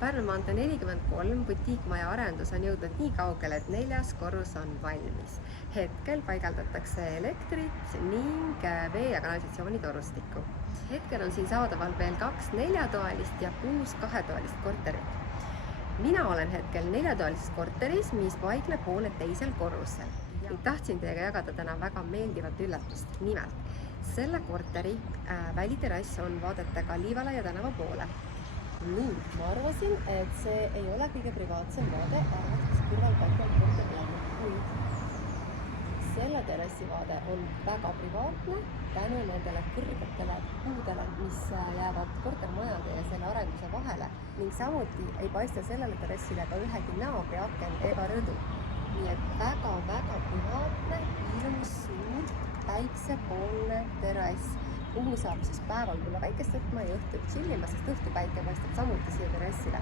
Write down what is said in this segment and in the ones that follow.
Pärnu maantee 43 butiikmaja arendus on jõudnud nii kaugele, et 4. korrus on valmis. Hetkel paigaldatakse elektrit ning vee- ja kanalisatsioonitorustikku. Hetkel on siin saadaval veel 2 4-toalist ja 6 2-toalist korterit. Mina olen hetkel 4-toalises korteris, mis paikneb hoone 2. korrusel. Tahtsin teiega jagada täna väga meeldivat üllatust. Nimelt, selle korteri väliterrass on vaadetega Liivalaia tänava poole. Nii, ma arvasin, et see ei ole kõige privaatsem vaade, arvates kõrvalkattel korterlamu, kuid selle terrassi vaade on väga privaatne tänu nendele kõrgetele puudele, mis jäävad kortermajade ja selle arenduse vahele ning samuti ei paista sellele terrassile ka ühegi naabri aken ega rõdu. Nii et väga-väga privaatne, ilus, suur, päiksepoolne terrass, kuhu saab siis päeval tulla päikest võtma ja õhtul chillima, sest õhtupäike paistab samuti siia terrassile.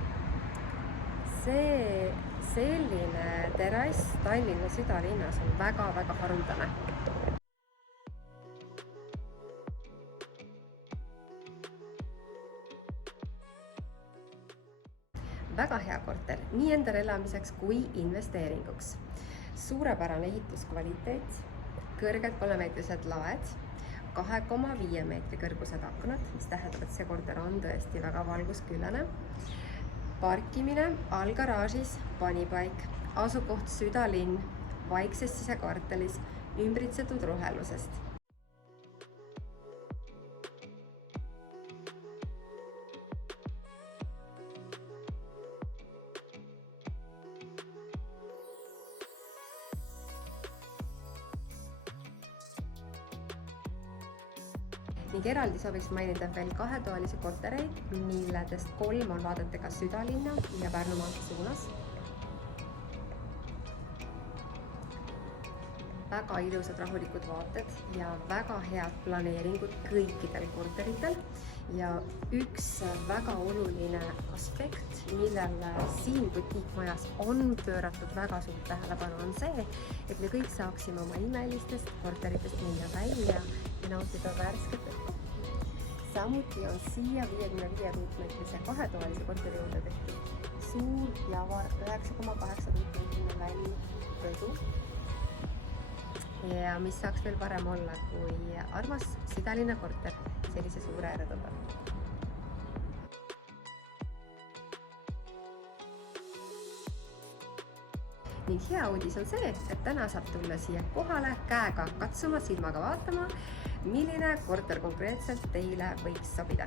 Selline terrass Tallinna südalinnas on väga-väga haruldane. Väga hea korter nii endale elamiseks kui investeeringuks. Suurepärane ehituskvaliteet, kõrged 3-meetrised laed, 2,5 meetri kõrgused aknad, mis tähendab, et see korter on tõesti väga valgusküllane. Parkimine allgaraažis, panipaik, asukoht südalinn, vaikses sisekvartalis, ümbritsetud rohelusest. Ning eraldi sooviks mainida veel 2-toalisi kortereid, milledest 3 on vaadetega südalinna ja Pärnu maantee suunas. Väga ilusad rahulikud vaated ja väga head planeeringud kõikidel korteritel. Ja üks väga oluline aspekt, millele siin butiikmajas on pööratud väga suurt tähelepanu, on see, et me kõik saaksime oma imelistest korteritest minna välja ja nautida värsket õhku. Samuti on siia 55 ruutmeetrise 2-toalise korteri juurde tehtud suur ja 9,8 ruutmeetrine välirõdu. Ja mis saaks veel parem olla kui armas südalinna korter sellise suure rõduga. Ning hea uudis on see, et täna saab tulla siia kohale käega katsuma, silmaga vaatama, milline korter konkreetselt teile võiks sobida.